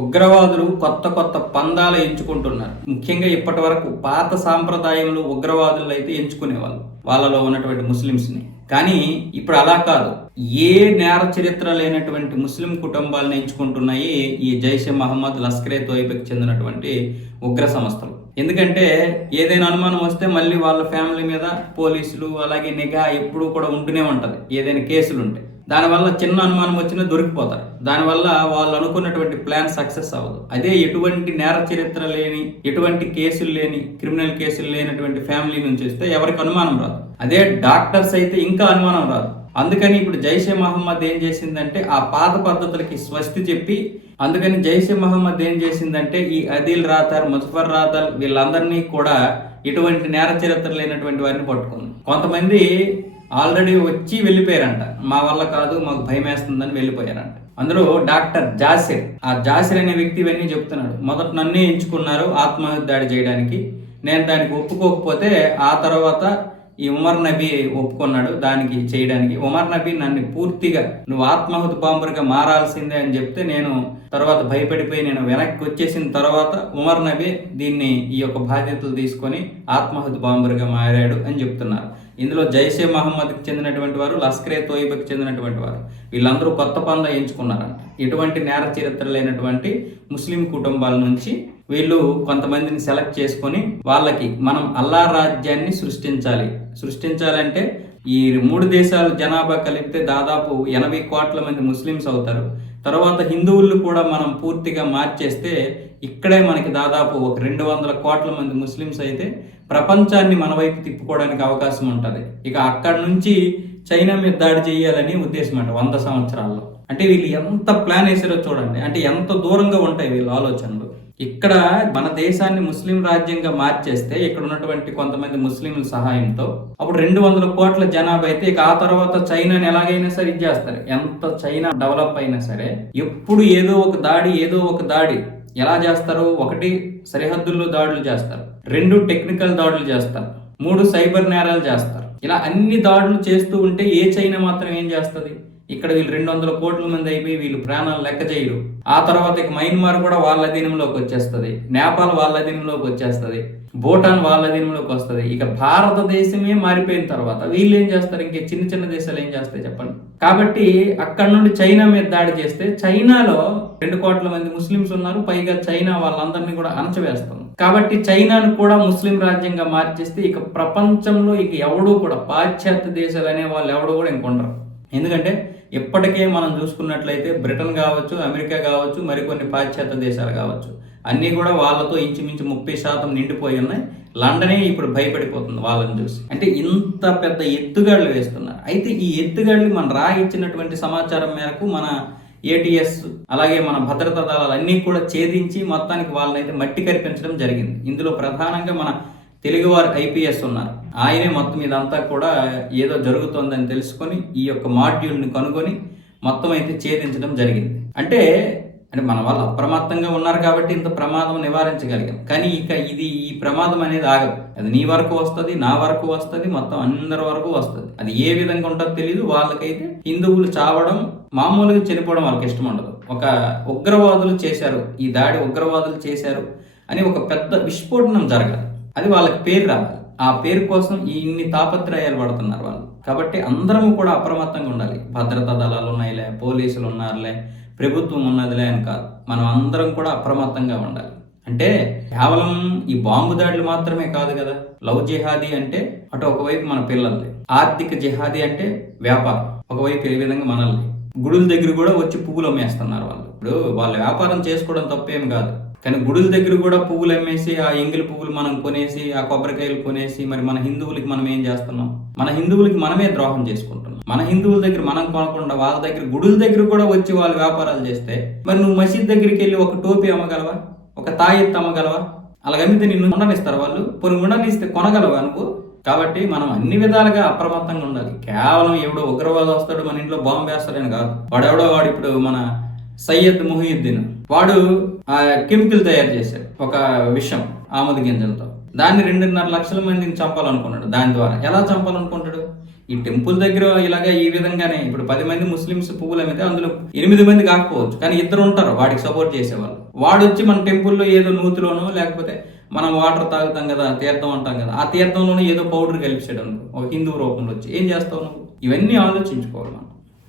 ఉగ్రవాదులు కొత్త కొత్త పందాలు ఎంచుకుంటున్నారు. ముఖ్యంగా ఇప్పటి వరకు పాత సాంప్రదాయంలో ఉగ్రవాదులు అయితే ఎంచుకునేవాళ్ళు వాళ్ళలో ఉన్నటువంటి ముస్లిమ్స్ని. కానీ ఇప్పుడు అలా కాదు. ఏ నేర చరిత్ర లేనటువంటి ముస్లిం కుటుంబాలను ఎంచుకుంటున్నాయి ఈ జైషే మహమ్మద్ లస్కరే తోయిబకి చెందినటువంటి ఉగ్ర సంస్థలు. ఎందుకంటే ఏదైనా అనుమానం వస్తే మళ్ళీ వాళ్ళ ఫ్యామిలీ మీద పోలీసులు అలాగే నిఘా ఎప్పుడూ కూడా ఉంటూనే ఉంటది. ఏదైనా కేసులు ఉంటాయి దానివల్ల చిన్న అనుమానం వచ్చినా దొరికిపోతారు. దానివల్ల వాళ్ళు అనుకున్నటువంటి ప్లాన్ సక్సెస్ అవ్వదు. అదే ఎటువంటి నేర చరిత్ర లేని ఎటువంటి కేసులు లేని క్రిమినల్ కేసులు లేనటువంటి ఫ్యామిలీ నుంచి వస్తే ఎవరికి అనుమానం రాదు. అదే డాక్టర్స్ అయితే ఇంకా అనుమానం రాదు. అందుకని ఇప్పుడు జైషే మహమ్మద్ ఏం చేసిందంటే ఆ పాత పద్ధతులకి స్వస్తి చెప్పి అందుకని జైషే మహమ్మద్ ఏం చేసిందంటే ఈ అదిల్ రాథర్ ముజఫర్ రాథర్ వీళ్ళందరినీ కూడా ఇటువంటి నేర చరిత్ర లేనటువంటి వారిని పట్టుకుంది. కొంతమంది ఆల్రెడీ వచ్చి వెళ్ళిపోయారంట. మా వల్ల కాదు మాకు భయం వేస్తుందని వెళ్ళిపోయారంట. అందులో డాక్టర్ జాసిర్ ఆ జాసిర్ అనే వ్యక్తి ఇవన్నీ చెప్తున్నాడు. మొదట నన్నే ఎంచుకున్నారు ఆత్మహత్య దాడి చేయడానికి. నేను దానికి ఒప్పుకోకపోతే ఆ తర్వాత ఈ ఉమర్ నబీ ఒప్పుకున్నాడు దానికి చేయడానికి. ఉమర్ నబీ నన్ను పూర్తిగా నువ్వు ఆత్మాహుతి బాంబర్గా మారాల్సిందే అని చెప్తే నేను తర్వాత భయపడిపోయి నేను వెనక్కి వచ్చేసిన తర్వాత ఉమర్ నబీ దీన్ని ఈ యొక్క బాధ్యతలు తీసుకొని ఆత్మహుత బాంబర్గా మారాడు అని చెప్తున్నారు. ఇందులో జైషే మహమ్మద్కి చెందినటువంటి వారు లస్కరే తోయిబకి చెందినటువంటి వారు. వీళ్ళందరూ కొత్త పంద ఎంచుకున్నారంట. ఎటువంటి నేర చరిత్ర లేనటువంటి ముస్లిం కుటుంబాల నుంచి వీళ్ళు కొంతమందిని సెలెక్ట్ చేసుకొని వాళ్ళకి మనం అల్లా రాజ్యాన్ని సృష్టించాలి. సృష్టించాలంటే ఈ మూడు దేశాలు జనాభా కలిపితే దాదాపు ఎనభై కోట్ల మంది ముస్లిమ్స్ అవుతారు. తర్వాత హిందువులు కూడా మనం పూర్తిగా మార్చేస్తే ఇక్కడే మనకి దాదాపు ఒక రెండు వందల కోట్ల మంది ముస్లిమ్స్ అయితే ప్రపంచాన్ని మన వైపు తిప్పుకోవడానికి అవకాశం ఉంటుంది. ఇక అక్కడ నుంచి చైనా మీద దాడి చేయాలని ఉద్దేశం అంట వంద సంవత్సరాల్లో. అంటే వీళ్ళు ఎంత ప్లాన్ వేసారో చూడండి. అంటే ఎంత దూరంగా ఉంటాయి వీళ్ళ ఆలోచనలు. ఇక్కడ మన దేశాన్ని ముస్లిం రాజ్యంగా మార్చేస్తే ఇక్కడ ఉన్నటువంటి కొంతమంది ముస్లింల సహాయంతో అప్పుడు రెండు వందల కోట్ల జనాభా అయితే ఇక ఆ తర్వాత చైనాని ఎలాగైనా సరే ఇది చేస్తారు. ఎంత చైనా డెవలప్ అయినా సరే ఎప్పుడు ఏదో ఒక దాడి ఏదో ఒక దాడి ఎలా చేస్తారు ఒకటి సరిహద్దుల్లో దాడులు చేస్తారు. రెండు టెక్నికల్ దాడులు చేస్తారు. మూడు సైబర్ నేరాలు చేస్తారు. ఇలా అన్ని దాడులు చేస్తూ ఉంటే ఏ చైనా మాత్రం ఏం చేస్తుంది? ఇక్కడ వీళ్ళు రెండు వందల కోట్ల మంది అయిపోయి వీళ్ళు ప్రాణాలు లెక్క చేయరు. ఆ తర్వాత ఇక మయన్మార్ కూడా వాళ్ళ అధీనంలోకి వచ్చేస్తుంది. నేపాల్ వాళ్ళ అధీనంలోకి వచ్చేస్తుంది. భూటాన్ వాళ్ళ అధీనంలోకి వస్తుంది. ఇక భారతదేశమే మారిపోయిన తర్వాత వీళ్ళు ఏం చేస్తారు? ఇంకే చిన్న చిన్న దేశాలు ఏం చేస్తాయి చెప్పండి. కాబట్టి అక్కడ నుండి చైనా మీద దాడి చేస్తే చైనాలో రెండు కోట్ల మంది ముస్లిమ్స్ ఉన్నారు. పైగా చైనా వాళ్ళందరినీ కూడా అణచవేస్తాం కాబట్టి చైనాను కూడా ముస్లిం రాజ్యంగా మార్చేస్తే ఇక ప్రపంచంలో ఇక ఎవడూ కూడా పాశ్చాత్య దేశాలు అనే వాళ్ళు ఎవడూ కూడా ఇంకొండరు ఎందుకంటే ఇప్పటికే మనం చూసుకున్నట్లయితే బ్రిటన్ కావచ్చు అమెరికా కావచ్చు మరికొన్ని పాశ్చాత్య దేశాలు కావచ్చు అన్నీ కూడా వాళ్ళతో ఇంచుమించు ముప్పై శాతం నిండిపోయి ఉన్నాయి. లండనే ఇప్పుడు భయపడిపోతుంది వాళ్ళని చూసి. అంటే ఇంత పెద్ద ఎత్తుగాళ్ళు వేస్తున్నారు. అయితే ఈ ఎత్తుగాళ్ళు మన రా ఇచ్చినటువంటి సమాచారం మేరకు మన ఏటీఎస్ అలాగే మన భద్రతా దళాలు అన్నీ కూడా ఛేదించి మొత్తానికి వాళ్ళనైతే మట్టి కరిపించడం జరిగింది. ఇందులో ప్రధానంగా మన తెలుగువారు ఐపీఎస్ ఉన్నారు. ఆయనే మొత్తం ఇదంతా కూడా ఏదో జరుగుతోందని తెలుసుకొని ఈ యొక్క మాడ్యూల్ని కనుగొని మొత్తం అయితే ఛేదించడం జరిగింది. అంటే అంటే మన వాళ్ళు అప్రమత్తంగా ఉన్నారు కాబట్టి ఇంత ప్రమాదం నివారించగలిగాం. కానీ ఇక ఇది ఈ ప్రమాదం అనేది ఆగదు. అది నీ వరకు వస్తుంది నా వరకు వస్తుంది మొత్తం అందరి వరకు వస్తుంది. అది ఏ విధంగా ఉంటుందో తెలియదు వాళ్ళకైతే హిందువులు చావడం మామూలుగా చనిపోవడం వాళ్ళకి ఇష్టం ఉండదు. ఒక ఉగ్రవాదులు చేశారు ఈ దాడి ఉగ్రవాదులు చేశారు అని ఒక పెద్ద విస్ఫోటనం జరగాలి అది వాళ్ళకి పేరు రావాలి. ఆ పేరు కోసం ఇన్ని తాపత్రయాలు పడుతున్నారు వాళ్ళు. కాబట్టి అందరం కూడా అప్రమత్తంగా ఉండాలి. భద్రతా దళాలు ఉన్నాయిలే పోలీసులు ఉన్నారులే ప్రభుత్వం ఉన్నదిలే అని కాదు. మనం అందరం కూడా అప్రమత్తంగా ఉండాలి. అంటే కేవలం ఈ బాంబు దాడులు మాత్రమే కాదు కదా. లవ్ జిహాదీ అంటే అటు ఒకవైపు మన పిల్లల్ని ఆర్థిక జిహాదీ అంటే వ్యాపారం. ఒకవైపు ఏ విధంగా మనల్ని. గుడుల దగ్గర కూడా వచ్చి పువ్వులు అమ్మేస్తున్నారు వాళ్ళు. ఇప్పుడు వాళ్ళు వ్యాపారం చేసుకోవడం తప్పేం కాదు. కానీ గుడుల దగ్గర కూడా పువ్వులు అమ్మేసి ఆ ఎంగిలి పువ్వులు మనం కొనేసి ఆ కొబ్బరికాయలు కొనేసి మరి మన హిందువులకి మనం ఏం చేస్తున్నాం? మన హిందువులకి మనమే ద్రోహం చేసుకుంటున్నాం. మన హిందువుల దగ్గర మనం కొనకుండా వాళ్ళ దగ్గర గుడుల దగ్గర కూడా వచ్చి వాళ్ళు వ్యాపారాలు చేస్తే మరి నువ్వు మసీద్ దగ్గరికి వెళ్ళి ఒక టోపీ అమ్మగలవా? ఒక తాయెత్తు అమ్మగలవా? అలాగమ్మితే నిన్ను ఉండనిస్తారు వాళ్ళు. కొన్ని ఉండనిస్తే కొనగలవా నువ్వు? కాబట్టి మనం అన్ని విధాలుగా అప్రమత్తంగా ఉండాలి. కేవలం ఎవడో ఉగ్రవాదం వస్తాడు మన ఇంట్లో బాంబు వేస్తాడని కాదు. వాడెవడో వాడు ఇప్పుడు మన సయ్యద్ ముహియుద్దీన్ వాడు ఆ కెమికల్ తయారు చేశాడు ఒక విషయం ఆముద గింజలతో. దాన్ని రెండున్నర లక్షల మందిని చంపాలనుకున్నాడు. దాని ద్వారా ఎలా చంపాలనుకుంటాడు? ఈ టెంపుల్ దగ్గర ఇలాగ ఈ విధంగానే ఇప్పుడు పది మంది ముస్లిమ్స్ పువ్వులు అమ్మితే అందులో ఎనిమిది మంది కాకపోవచ్చు కానీ ఇద్దరు ఉంటారు వాడికి సపోర్ట్ చేసేవాళ్ళు. వాడు వచ్చి మన టెంపుల్లో ఏదో నూతిలోనో లేకపోతే మనం వాటర్ తాగుతాం కదా తీర్థం అంటాం కదా ఆ తీర్థంలోనే ఏదో పౌడర్ కలిపిసాడు అనుకో ఒక హిందూ రూపంలో వచ్చి ఏం చేస్తావు నువ్వు? ఇవన్నీ ఆలోచించుకోవాలి మనం.